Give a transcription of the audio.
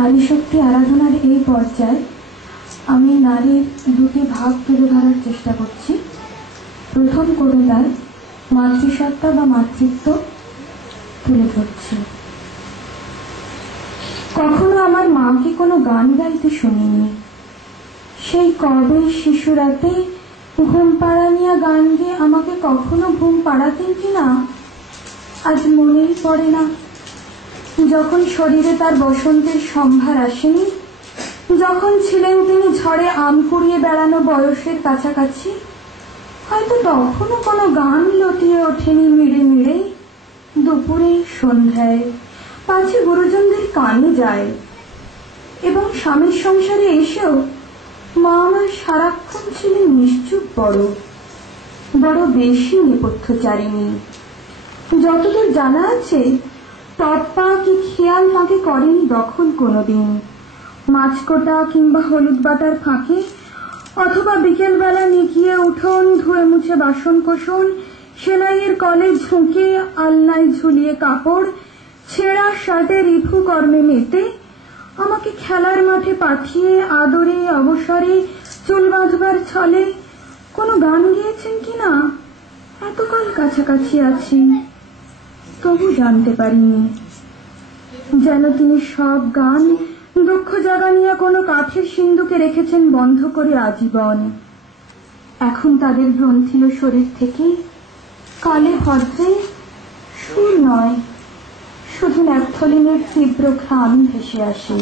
নারী শক্তি আরাধনার এই পর্যায়ে আমি নারীর দুটি ভাগ তুলে ধরার চেষ্টা করছি। প্রথম কবিতায় মাতৃসত্তা বা মাতৃত্ব তুলে ধরছি। কখনো আমার মাকে কোনো গান গাইতে শুনিনি। সেই কবে শিশুরাতে ঘুম পাড়ানিয়া গান গেয়ে আমাকে কখনো ঘুম পাড়াতেন কিনা আজ মনেই পড়ে না। যখন শরীরে তার বসন্তের সম্ভার আসেনি, যখন ছিলেন তিনি ঝড়ে আম কুড়িয়ে বেড়ানো বয়সের কাছাকাছি, হয়তো তখনও কোনো গান লটিয়ে ওঠেনি মিড়ে মিড়ে দুপুরে সন্ধ্যায়, পাছে গুরুজনদের কানে যায়। এবং স্বামীর সংসারে এসেও মা আমার সারাক্ষণ ছিলেন নিশ্চুপ, বড় বেশি নেপথ্যচারিণী। যতদূর জানা আছে, টপ্পা কি খেয়াল তাকে করেনি দখল কোনোদিন। মাছকোটা কিংবা হলুদ বাটার ফাঁকে, অথবা বিকেলবেলা নিকিয়ে উঠোন ধুয়ে মুছে বাসন কোসন, সেলাইয়ের কলে ঝুঁকে আলনায় ঝুলিয়ে কাপড়, ছেঁড়া শার্টে রিফু কর্মে মেতে আমাকে খেলার মাঠে পাঠিয়ে আদরে অবসরে চুল বাঁধবার ছলে কোনো গান গেয়েছেন কিনা এতকাল কাছাকাছি আছি, তবু জানতে পারিনি। যেন তিনি সব গান দুঃখ জাগানিয়া কোনো কাঠের সিন্ধুকে রেখেছেন বন্ধ করে আজীবন। এখন তাদের গ্রন্থিল শরীর থেকে কালে হ্রদে সুর নয়, শুধু ন্যাপথলিনের তীব্র ঘ্রাণ ভেসে আসে।